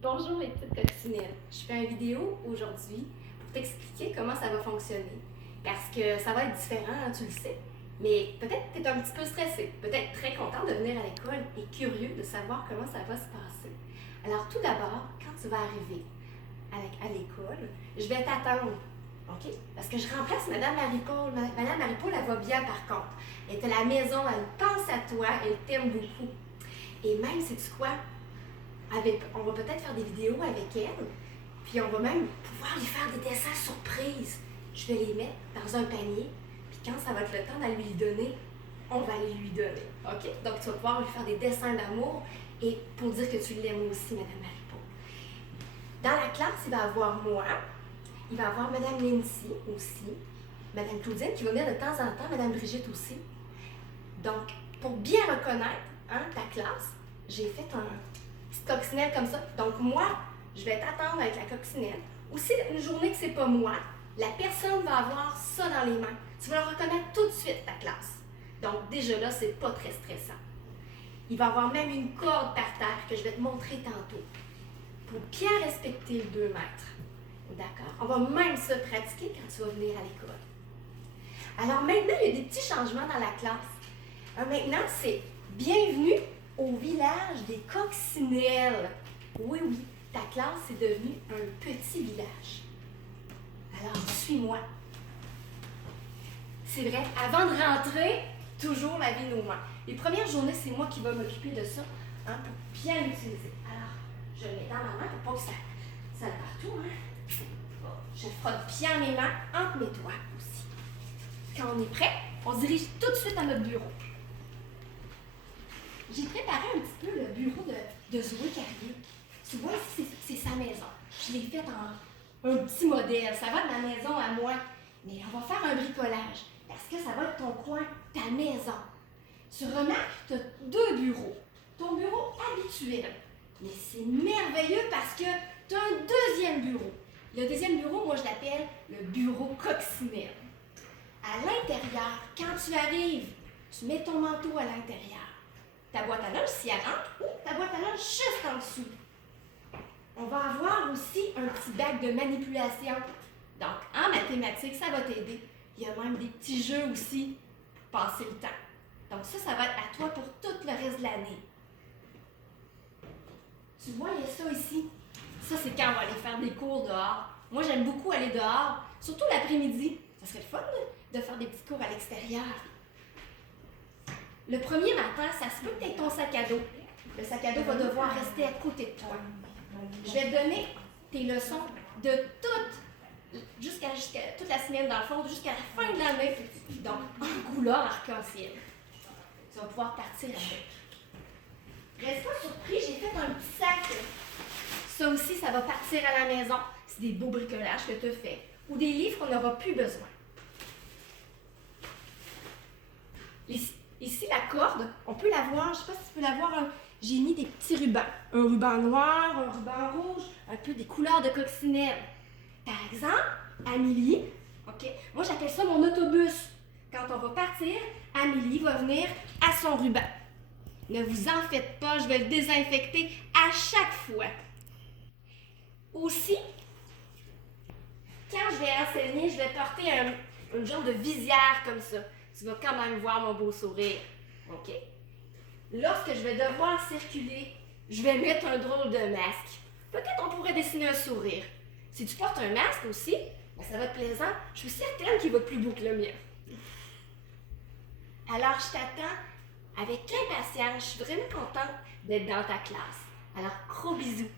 Bonjour les petites coccinelles. Je fais une vidéo aujourd'hui pour t'expliquer comment ça va fonctionner. Parce que ça va être différent, hein, tu le sais. Mais peut-être que tu es un petit peu stressé, peut-être très content de venir à l'école et curieux de savoir comment ça va se passer. Alors tout d'abord, quand tu vas arriver à l'école, je vais t'attendre. OK? Parce que je remplace Madame Marie-Paul. Madame Marie-Paul, elle va bien par contre. Elle est à la maison, elle pense à toi, elle t'aime beaucoup. Et même, sais-tu quoi? On va peut-être faire des vidéos avec elle, puis on va même pouvoir lui faire des dessins surprises. Je vais les mettre dans un panier, puis quand ça va être le temps d'aller lui donner, on va aller lui donner. OK? Donc, tu vas pouvoir lui faire des dessins d'amour et pour dire que tu l'aimes aussi, Madame Marie-Paul. Dans la classe, il va y avoir moi, il va y avoir Madame Nancy aussi, Madame Claudine qui va venir de temps en temps, Madame Brigitte aussi. Donc, pour bien reconnaître ta classe, j'ai fait un petite coccinelle comme ça. Donc moi, je vais t'attendre avec la coccinelle. Ou si une journée que c'est pas moi, la personne va avoir ça dans les mains. Tu vas le reconnaître tout de suite, ta classe. Donc déjà là, c'est pas très stressant. Il va y avoir même une corde par terre que je vais te montrer tantôt pour bien respecter le 2 mètres. D'accord? On va même se pratiquer quand tu vas venir à l'école. Alors maintenant, il y a des petits changements dans la classe. Maintenant, c'est bienvenue au village des coccinelles. Oui, oui, ta classe est devenue un petit village. Alors, suis-moi. C'est vrai, avant de rentrer, toujours laver nos mains. Les premières journées, c'est moi qui vais m'occuper de ça pour bien l'utiliser. Alors, je le mets dans ma main pour pas que ça aille partout. Je frotte bien mes mains entre mes doigts aussi. Quand on est prêt, on se dirige tout de suite à notre bureau. J'ai préparé un petit peu le bureau de Zoé Carrier. Tu vois, ici, c'est sa maison. Je l'ai fait en un petit modèle. Ça va de ma maison à moi. Mais on va faire un bricolage parce que ça va être ton coin, ta maison. Tu remarques, tu as 2 bureaux. Ton bureau habituel. Mais c'est merveilleux parce que tu as un deuxième bureau. Le deuxième bureau, moi, je l'appelle le bureau coccinelle. À l'intérieur, quand tu arrives, tu mets ton manteau à l'intérieur. Ta boîte à lunch, si elle rentre, ou ta boîte à lunch juste en dessous. On va avoir aussi un petit bac de manipulation. Donc, en mathématiques, ça va t'aider. Il y a même des petits jeux aussi pour passer le temps. Donc ça va être à toi pour tout le reste de l'année. Tu vois, il y a ça ici. Ça, c'est quand on va aller faire des cours dehors. Moi, j'aime beaucoup aller dehors, surtout l'après-midi. Ça serait le fun de faire des petits cours à l'extérieur. Le premier matin, ça se peut que tu aies ton sac à dos. Le sac à dos va devoir rester à côté de toi. Je vais te donner tes leçons de jusqu'à toute la semaine, dans le fond, jusqu'à la fin de l'année. Donc, en couleur arc-en-ciel. Tu vas pouvoir partir avec. Reste pas surpris, j'ai fait un petit sac. Ça aussi, ça va partir à la maison. C'est des beaux bricolages que tu as fait. Ou des livres qu'on n'aura plus besoin. Ici, la corde, on peut la voir, je ne sais pas si tu peux la voir, j'ai mis des petits rubans. Un ruban noir, un ruban rouge, un peu des couleurs de coccinelle. Par exemple, Amélie, OK, moi j'appelle ça mon autobus. Quand on va partir, Amélie va venir à son ruban. Ne vous en faites pas, je vais le désinfecter à chaque fois. Aussi, quand je vais enseigner, je vais porter un genre de visière comme ça. Tu vas quand même voir mon beau sourire. OK? Lorsque je vais devoir circuler, je vais mettre un drôle de masque. Peut-être on pourrait dessiner un sourire. Si tu portes un masque aussi, ben ça va être plaisant. Je suis certaine qu'il va plus beau que le mien. Alors, je t'attends avec impatience. Je suis vraiment contente d'être dans ta classe. Alors, gros bisous.